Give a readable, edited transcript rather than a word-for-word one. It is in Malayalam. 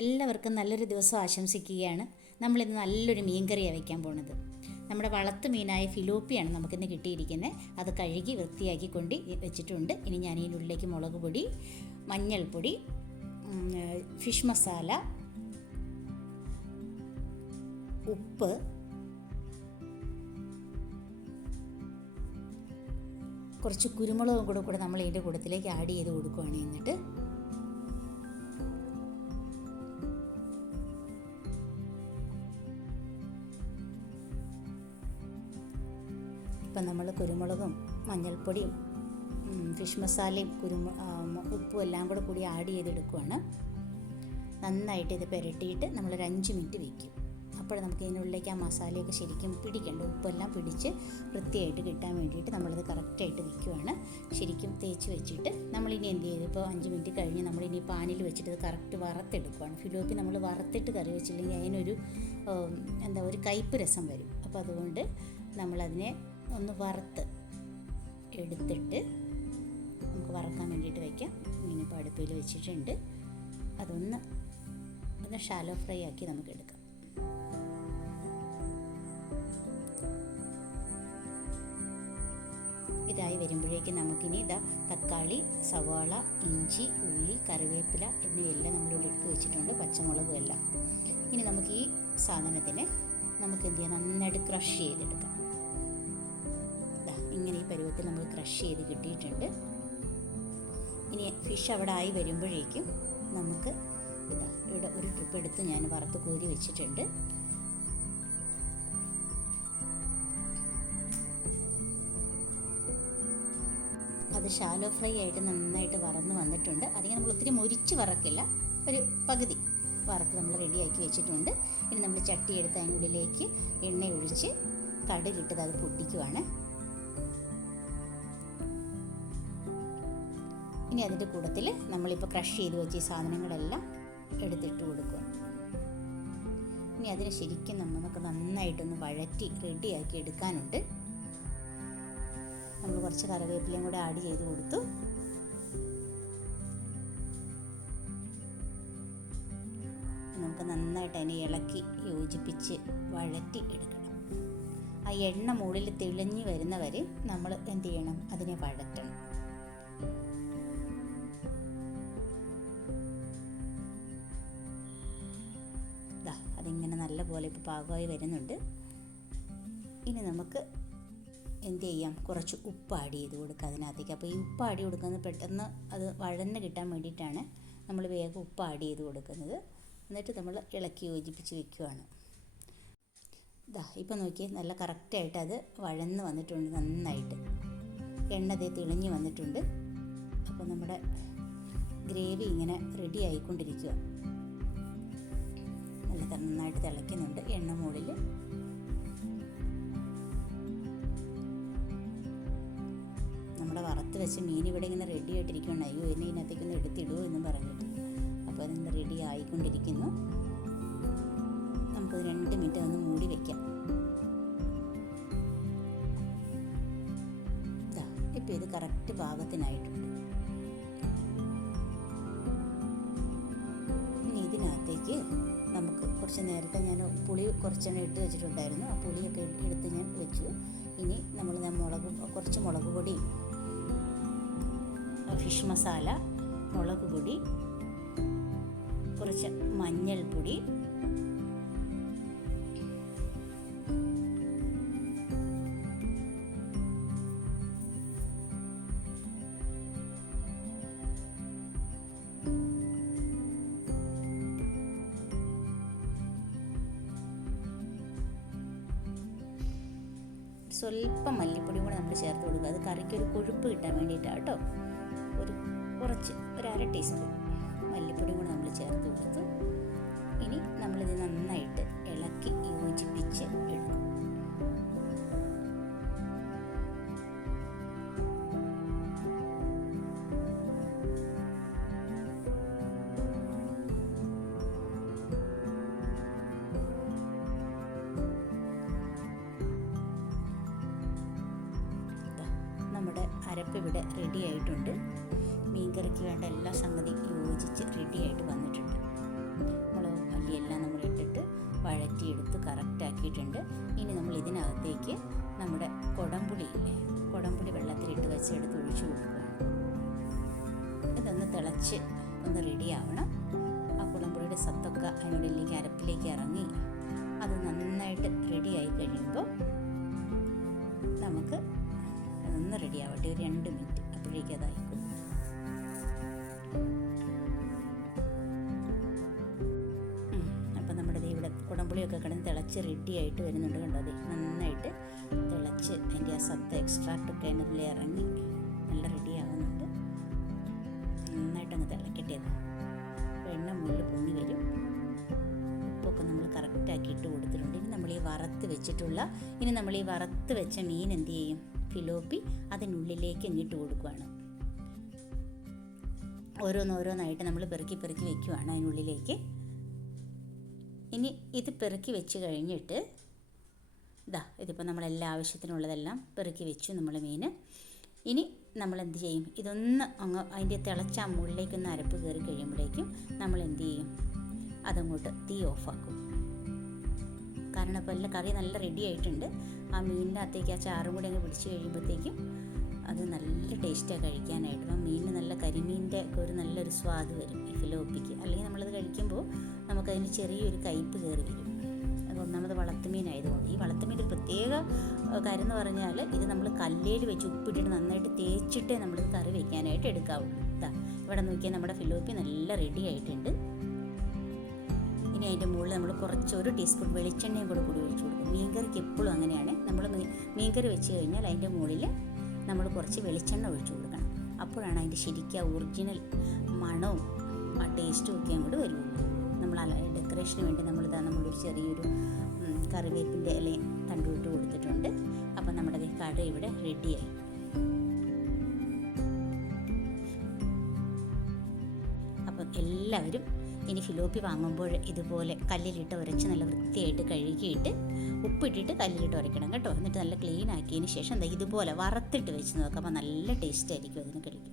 എല്ലാവർക്കും നല്ലൊരു ദിവസം ആശംസിക്കുകയാണ്. നമ്മളിന്ന് നല്ലൊരു മീൻകറിയാണ് വയ്ക്കാൻ പോണത്. നമ്മുടെ വളർത്തു മീനായ ഫിലോപ്പിയാണ് നമുക്കിന്ന് കിട്ടിയിരിക്കുന്നത്. അത് കഴുകി വൃത്തിയാക്കി കൊണ്ട് വെച്ചിട്ടുണ്ട്. ഇനി ഞാൻ ഇതിനുള്ളിലേക്ക് മുളക് പൊടി, മഞ്ഞൾപ്പൊടി, ഫിഷ് മസാല, ഉപ്പ്, കുറച്ച് കുരുമുളകും കൂടെ നമ്മൾ ഇതിൻ്റെ കൂട്ടത്തിലേക്ക് ആഡ് ചെയ്ത് കൊടുക്കുകയാണ്. എന്നിട്ട് ഇപ്പം നമ്മൾ കുരുമുളകും മഞ്ഞൾപ്പൊടിയും ഫിഷ് മസാലയും ഉപ്പും എല്ലാം കൂടി ആഡ് ചെയ്തെടുക്കുകയാണ്. നന്നായിട്ട് ഇത് പുരട്ടിയിട്ട് നമ്മളൊരു 5 മിനിറ്റ് വയ്ക്കും. അപ്പോൾ നമുക്ക് ഇതിനുള്ളിലേക്ക് ആ മസാലയൊക്കെ ശരിക്കും പിടിക്കേണ്ട, ഉപ്പെല്ലാം പിടിച്ച് വൃത്തിയായിട്ട് കിട്ടാൻ വേണ്ടിയിട്ട് നമ്മളത് കറക്റ്റായിട്ട് വയ്ക്കുവാണ്. ശരിക്കും തേച്ച് വെച്ചിട്ട് നമ്മളിനി എന്ത് ചെയ്തു, ഇപ്പോൾ 5 മിനിറ്റ് കഴിഞ്ഞ് നമ്മളിനി പാനിൽ വെച്ചിട്ട് ഇത് കറക്റ്റ് വറുത്തെടുക്കുകയാണ്. ഫിലോപ്പി നമ്മൾ വറുത്തിട്ട് കറി വെച്ചില്ലെങ്കിൽ അതിനൊരു ഒരു കയ്പ്പ് രസം വരും. അപ്പോൾ അതുകൊണ്ട് നമ്മളതിനെ ഒന്ന് വറുത്ത് എടുത്തിട്ട് നമുക്ക് വറക്കാൻ വേണ്ടിയിട്ട് വയ്ക്കാം. ഇനിയിപ്പോൾ അടുപ്പിൽ വെച്ചിട്ടുണ്ട്. അതൊന്ന് ഷാലോ ഫ്രൈ ആക്കി നമുക്ക് എടുക്കാം. ഇതായി വരുമ്പോഴേക്കും നമുക്കിനി തക്കാളി, സവാള, ഇഞ്ചി, ഉള്ളി, കറിവേപ്പില എന്നിവയെല്ലാം നമ്മളിവിടെ എടുത്ത് വെച്ചിട്ടുണ്ട്, പച്ചമുളകും എല്ലാം. ഇനി നമുക്ക് ഈ സാധനത്തിനെ നമുക്ക് എന്ത് ചെയ്യാം, നന്നായിട്ട് ക്രഷ് ചെയ്തെടുക്കാം. ഇങ്ങനെ ഈ പരുവത്തിൽ നമ്മൾ ക്രഷ് ചെയ്ത് കിട്ടിയിട്ടുണ്ട്. ഇനി ഫിഷ് അവിടെ ആയി വരുമ്പോഴേക്കും നമുക്ക് ഇവിടെ ഒരു ട്രിപ്പ് എടുത്ത് ഞാൻ വറുത്ത് കോരി വെച്ചിട്ടുണ്ട്. അത് ഷാലോ ഫ്രൈ ആയിട്ട് നന്നായിട്ട് വറന്ന് വന്നിട്ടുണ്ട്. അധികം നമ്മൾ ഒത്തിരി മുരിച്ച് വറക്കില്ല, ഒരു പകുതി വറുത്ത് നമ്മൾ റെഡിയാക്കി വെച്ചിട്ടുണ്ട്. ഇനി നമ്മൾ ചട്ടി എടുത്ത് അതിനുള്ളിലേക്ക് എണ്ണ ഒഴിച്ച് കടുകിട്ടത് അത് പൊട്ടിക്കുവാണ്. ഇനി അതിൻ്റെ കൂട്ടത്തിൽ നമ്മളിപ്പോൾ ക്രഷ് ചെയ്ത് വെച്ച ഈ സാധനങ്ങളെല്ലാം എടുത്തിട്ട് കൊടുക്കുക. ഇനി അതിന് ശരിക്കും നമുക്ക് നന്നായിട്ടൊന്ന് വഴറ്റി റെഡിയാക്കി എടുക്കാനുണ്ട്. നമ്മൾ കുറച്ച് കറിവേപ്പിലയും കൂടെ ആഡ് ചെയ്ത് കൊടുത്തു. നമുക്ക് നന്നായിട്ട് അതിനെ ഇളക്കി യോജിപ്പിച്ച് വഴറ്റി എടുക്കണം. ആ എണ്ണ മുകളിൽ തെളിഞ്ഞ് വരുന്നവരെ നമ്മൾ എന്ത് ചെയ്യണം, അതിനെ വഴറ്റണം. അതിങ്ങനെ നല്ല പോലെ ഇപ്പോൾ പാകമായി വരുന്നുണ്ട്. ഇനി നമുക്ക് എന്ത് ചെയ്യാം, കുറച്ച് ഉപ്പ് ആഡ് ചെയ്ത് കൊടുക്കുക അതിനകത്തേക്ക്. അപ്പോൾ ഈ ഉപ്പ് ആഡ് ചെയ്ത് കൊടുക്കുന്നത് പെട്ടെന്ന് അത് വഴന്ന് കിട്ടാൻ വേണ്ടിയിട്ടാണ് നമ്മൾ വേഗം ഉപ്പ് ആഡ് ചെയ്ത് കൊടുക്കുന്നത്. എന്നിട്ട് നമ്മൾ ഇളക്കി യോജിപ്പിച്ച് വെക്കുകയാണ്. ഇപ്പോൾ നോക്കിയാൽ നല്ല കറക്റ്റായിട്ട് അത് വഴന്ന് വന്നിട്ടുണ്ട്. നന്നായിട്ട് എണ്ണ തെളിഞ്ഞ് വന്നിട്ടുണ്ട്. അപ്പോൾ നമ്മുടെ ഗ്രേവി ഇങ്ങനെ റെഡി ആയിക്കൊണ്ടിരിക്കുക. നന്നായിട്ട് തിളയ്ക്കുന്നുണ്ട് എണ്ണ മുകളിൽ. നമ്മുടെ വറുത്ത് വെച്ച് മീൻ ഇവിടെ ഇങ്ങനെ റെഡി ആയിട്ടിരിക്കുകയാണ്. അയ്യോ എന്നെ ഇതിനകത്തേക്കൊന്ന് എടുത്തിടുമോ എന്നും പറഞ്ഞിട്ട്. അപ്പോൾ അതിന് റെഡി ആയിക്കൊണ്ടിരിക്കുന്നു. നമുക്കത് 2 മിനിറ്റ് ഒന്ന് മൂടി വയ്ക്കാം. ഇപ്പോൾ ഇത് കറക്റ്റ് പാകത്തിനായിട്ടുണ്ട്. ഇനി ഇതിനകത്തേക്ക് നമുക്ക് കുറച്ച് നേരത്തെ ഞാൻ പുളി കുറച്ചെണ്ണം ഇട്ട് വെച്ചിട്ടുണ്ടായിരുന്നു. ആ പുളിയൊക്കെ എടുത്ത് ഞാൻ വെച്ചു. ഇനി നമ്മൾ കുറച്ച് മുളക് പൊടി, ഫിഷ് മസാല, മുളക് പൊടി, കുറച്ച് മഞ്ഞൾപ്പൊടി, സ്വല്പം മല്ലിപ്പൊടിയും കൂടെ നമ്മൾ ചേർത്ത് കൊടുക്കുക. അത് കറിക്കൊരു കൊഴുപ്പ് കിട്ടാൻ വേണ്ടിയിട്ടാണ് കേട്ടോ. ഒരു അര ടീസ്പൂൺ മല്ലിപ്പൊടിയും കൂടെ നമ്മൾ ചേർത്ത് കൊടുത്തു. ഇനി നമ്മളിത് നന്നായിട്ട് ഇളക്കി യോജിപ്പിച്ച് എടുക്കും. നമ്മുടെ അരപ്പ് ഇവിടെ റെഡി ആയിട്ടുണ്ട്. മീൻകറിക്ക് വേണ്ട എല്ലാ സംഗതിയും യോജിച്ച് റെഡിയായിട്ട് വന്നിട്ടുണ്ട്. വഴറ്റിയെടുത്ത് കറക്റ്റാക്കിയിട്ടുണ്ട്. ഇനി നമ്മൾ ഇതിനകത്തേക്ക് നമ്മുടെ കുടംപുളി വെള്ളത്തിലിട്ട് വെച്ചെടുത്ത് ഒഴിച്ചു കൊടുക്കുകയാണ്. ഇതൊന്ന് തിളച്ച് ഒന്ന് റെഡിയാവണം. ആ കുടംപുളിയുടെ സത്തൊക്കെ അതിനുള്ളിലേക്ക് അരപ്പിലേക്ക് ഇറങ്ങി അത് നന്നായിട്ട് റെഡിയായി കഴിയുമ്പോൾ നമുക്ക് ഒന്ന് റെഡിയാവട്ടെ, ഒരു 2 മിനിറ്റ്, അപ്പോഴേക്കും അതായിക്കും. അപ്പം നമ്മുടെ ഇവിടെ കുടംപുളിയൊക്കെ കിടന്ന് തിളച്ച് റെഡിയായിട്ട് വരുന്നുണ്ട്. കണ്ടോ, അത് നന്നായിട്ട് തിളച്ച് അതിൻ്റെ ആ സത്ത് എക്സ്ട്രാക്റ്റൊക്കെ അതിനുള്ളിൽ ഇറങ്ങി നല്ല റെഡിയാകുന്നുണ്ട്. നന്നായിട്ടങ്ങ് തിളക്കട്ടെ. എണ്ണ മുകളിൽ പൊങ്ങി വരും. ഉപ്പൊക്കെ നമ്മൾ കറക്റ്റാക്കി ഇട്ട് കൊടുത്തിട്ടുണ്ട്. ഇനി നമ്മൾ ഈ വറുത്ത് വെച്ച മീൻ എന്ത് ചെയ്യും? ഫിലോപ്പി അതിനുള്ളിലേക്ക് അങ്ങിട്ട് കൊടുക്കുകയാണ്. ഓരോന്നോരോന്നായിട്ട് നമ്മൾ പെറുക്കി വെക്കുകയാണ് അതിനുള്ളിലേക്ക്. ഇനി ഇത് പെറുക്കി വെച്ച് കഴിഞ്ഞിട്ട് ഇതിപ്പോൾ നമ്മളെല്ലാ ആവശ്യത്തിനുള്ളതെല്ലാം പെറുക്കി വെച്ചു നമ്മൾ മീൻ. ഇനി നമ്മൾ എന്ത് ചെയ്യും? ഇതൊന്ന് അങ്ങ് അതിൻ്റെ തിളച്ച മുകളിലേക്കൊന്ന് അരപ്പ് കയറി കഴിയുമ്പോഴേക്കും നമ്മൾ എന്ത് ചെയ്യും? അതങ്ങോട്ട് തീ ഓഫാക്കും. കാരണം ഇപ്പോൾ എല്ലാം കറി നല്ല റെഡി ആയിട്ടുണ്ട്. ആ മീനിൻ്റെ അകത്തേക്ക് ആ ചാറും കൂടി അങ്ങ് പിടിച്ച് കഴിയുമ്പോഴത്തേക്കും അത് നല്ല ടേസ്റ്റാണ് കഴിക്കാനായിട്ട്. അപ്പം മീനിന് നല്ല കരിമീനിൻ്റെ ഒക്കെ ഒരു നല്ലൊരു സ്വാദ് വരും ഈ ഫിലോപ്പിക്ക്. അല്ലെങ്കിൽ നമ്മളത് കഴിക്കുമ്പോൾ നമുക്കതിന് ചെറിയൊരു കയ്പ്പ് കയറി വരും. അത് ഒന്നാമത് വളർത്തുമീനായതുകൊണ്ട്. ഈ വളർത്തുമീൻ ഒരു പ്രത്യേക കാര്യം എന്ന് പറഞ്ഞാൽ ഇത് നമ്മൾ കല്ലേൽ വെച്ച് ഉപ്പിട്ടിട്ട് നന്നായിട്ട് തേച്ചിട്ടേ നമ്മളിത് കറി വയ്ക്കാനായിട്ട് എടുക്കാവുള്ളൂ. ഇവിടെ നോക്കിയാൽ നമ്മുടെ ഫിലോപ്പി നല്ല റെഡി ആയിട്ടുണ്ട്. ഇനി അതിൻ്റെ മുകളിൽ നമ്മൾ കുറച്ച് 1 ടീസ്പൂൺ വെളിച്ചെണ്ണയും കൂടി ഒഴിച്ചു കൊടുക്കും. മീൻകറിക്ക് എപ്പോഴും അങ്ങനെയാണ്. നമ്മൾ മീൻകറി വെച്ച് കഴിഞ്ഞാൽ അതിൻ്റെ മുകളിൽ നമ്മൾ കുറച്ച് വെളിച്ചെണ്ണ ഒഴിച്ചു കൊടുക്കണം. അപ്പോഴാണ് അതിൻ്റെ ശരിക്കും ഒറിജിനൽ മണവും ആ ടേസ്റ്റും ഒക്കെ അങ്ങോട്ട് വരുള്ളൂ. നമ്മൾ ഡെക്കറേഷന് വേണ്ടി നമ്മളൊരു ചെറിയൊരു കറിവേപ്പിൻ്റെ ഇലയും തണ്ടുവിട്ട് കൊടുത്തിട്ടുണ്ട്. അപ്പം നമ്മുടെ കട ഇവിടെ റെഡിയായി. അപ്പം എല്ലാവരും ഇനി ഫിലോപ്പി വാങ്ങുമ്പോൾ ഇതുപോലെ കല്ലിലിട്ട് ഉരച്ച് നല്ല വൃത്തിയായിട്ട് കഴുകിയിട്ട് ഉപ്പിട്ടിട്ട് കല്ലിലിട്ട് ഉരയ്ക്കണം കേട്ടോ. എന്നിട്ട് നല്ല ക്ലീൻ ആക്കിയതിന് ശേഷം ഇതുപോലെ വറുത്തിട്ട് വെച്ച് നോക്കാം. അപ്പോൾ നല്ല ടേസ്റ്റ് ആയിരിക്കും അതിന് കഴിക്കാൻ.